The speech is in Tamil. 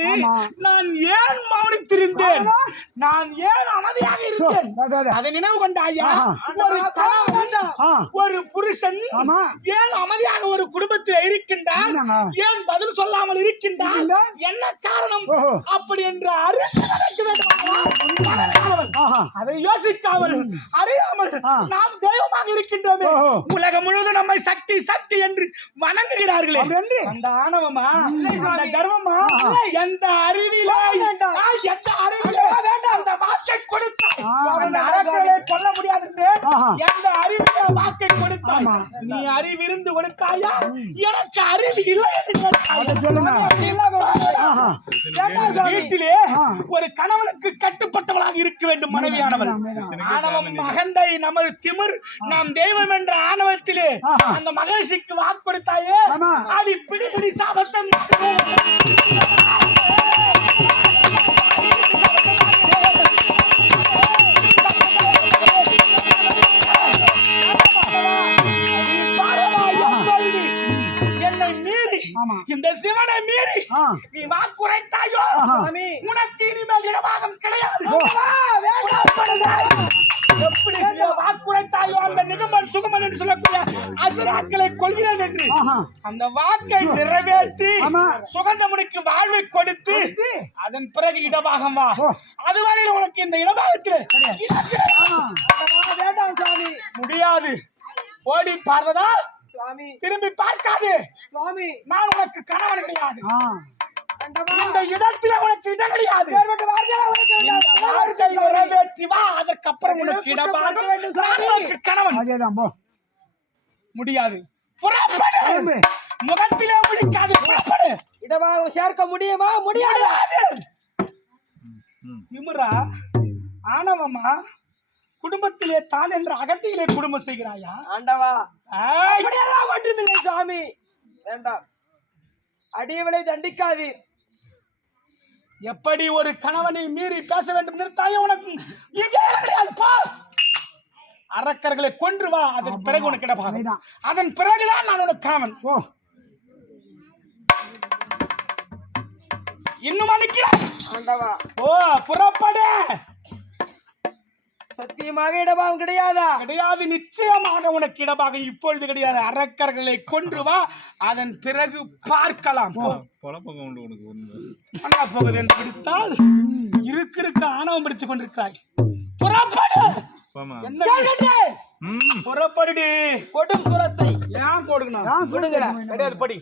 பொழுது. நான் ஏன் மௌனித்திருந்தேன் நான் ஏன் அமைதியாக இருந்தேன் அதே, நினைவு கொண்டாயா ஆஹா. ஒரு புருஷன். ஏன் அமைதியாக ஒரு குடும்பத்தில் இருக்கின்றார்? ஏன் பதில் சொல்லாமல் இருக்கின்றார். என்ன காரணம். அப்படி என்று அறிந்து அதை யோசிக்காமல் அறியாமல். நாம் தெய்வமாக இருக்கின்றோமே. உலகம் முழுவதும் நம்மை சக்தி சக்தி என்று வணங்குகிறார்களே? அந்த ஆணவமா? அந்த கர்வமா. எந்த அறிவிலே? எந்த அறிவிலே? அந்த வாக்கை கொடுத்தாய். அந்த அரக்கர்களை கொல்ல முடியாது. எந்த அறிவிலே வாக்கை கொடுத்தாய். நீ அறிவிருந்து கொடுத்தாயா? எனக்கு அறிவு இல்லை என்று சொல்லுங்க. வீட்டிலே. ஒரு கணவனுக்கு கட்டுப்பட்டவளாக இருக்க வேண்டும் மனைவியானவள் ஆணவம் மகந்தை நமது திமிர் நாம் தெய்வம் என்ற ஆணவத்திலே. அந்த மகரிஷிக்கு வாக்கு கொடுத்தாயே. அது பிடி பிடி சாபத்தம் மீறி. இந்த சிவனை மீறி. நீ வாக்குரைத்தாயோ. உனக்கு இனிமேல் இடபாகம் கிடையாது. எப்படி வாக்குரைத்தாயோ அந்த நிகமன் சுகமன் என்று சொல்லக்கூடிய அசுராக்களை கொள்கிறேன் என்று. அந்த வாக்கை நிறைவேற்றி. சுகந்தமுனிக்கு வாழ்வை கொடுத்து அதன் பிறகு இடபாகம் வா. அதுவரையில் உனக்கு இந்த சாமி முடியாது ஓடி பார்வதா சுவாமி. திரும்பி பார்க்காது. சுவாமி. நான் உனக்கு கணவன் கிடையாது. இந்த இடத்துல உனக்கு இடம் கிடையாது. நிறைவேற்றி வா. அதற்கப்புறம் உனக்கு உனக்கு கணவன். முடியாது. முகத்திலே முடிக்காது இடமாக சேர்க்க முடியுமா? முடியாது. திமுறா ஆணவமா? குடும்பத்திலே தான் என்ற அகத்தியிலே குடும்பம் செய்கிறாயா? ஆண்டவா. அப்படியெல்லாம் ஒன்றுமில்லை சுவாமி. வேண்டாம். அடியவளை தண்டிக்காது எப்படி ஒரு கணவனை மீறி பேச வேண்டும்? நிறுத்தாய உனக்கு. அரக்கர்களை கொன்று வா. அதன் பிறகு உனக்கு இடபாகம் சரிதான். அதன் பிறகுதான் நான் உனக்கு கணவன் ஓ. இன்னும் அனுக்கிறேன் ஆண்டவா. ஓ புறப்படு. சத்தியமாக இடபாகம் கிடையாதா? கிடையாது நிச்சயமாக உனக்கு இடமாக இப்பொழுது கிடையாது. அரக்கர்களை கொன்று வா அதன் பிறகு பார்க்கலாம். போ. குழப்பம் உண்டு உனக்கு ஒண்ணு அண்ணா போகுது என்று பிடித்தால் இருக்கு இருக்க ஆணவம் பிடித்துக் கொண்டிருக்கிறாய். புறப்படுடி கொடும் சுரத்தை. ஏன் கொடுக்கணும் கொடுங்க கிடையாது படி.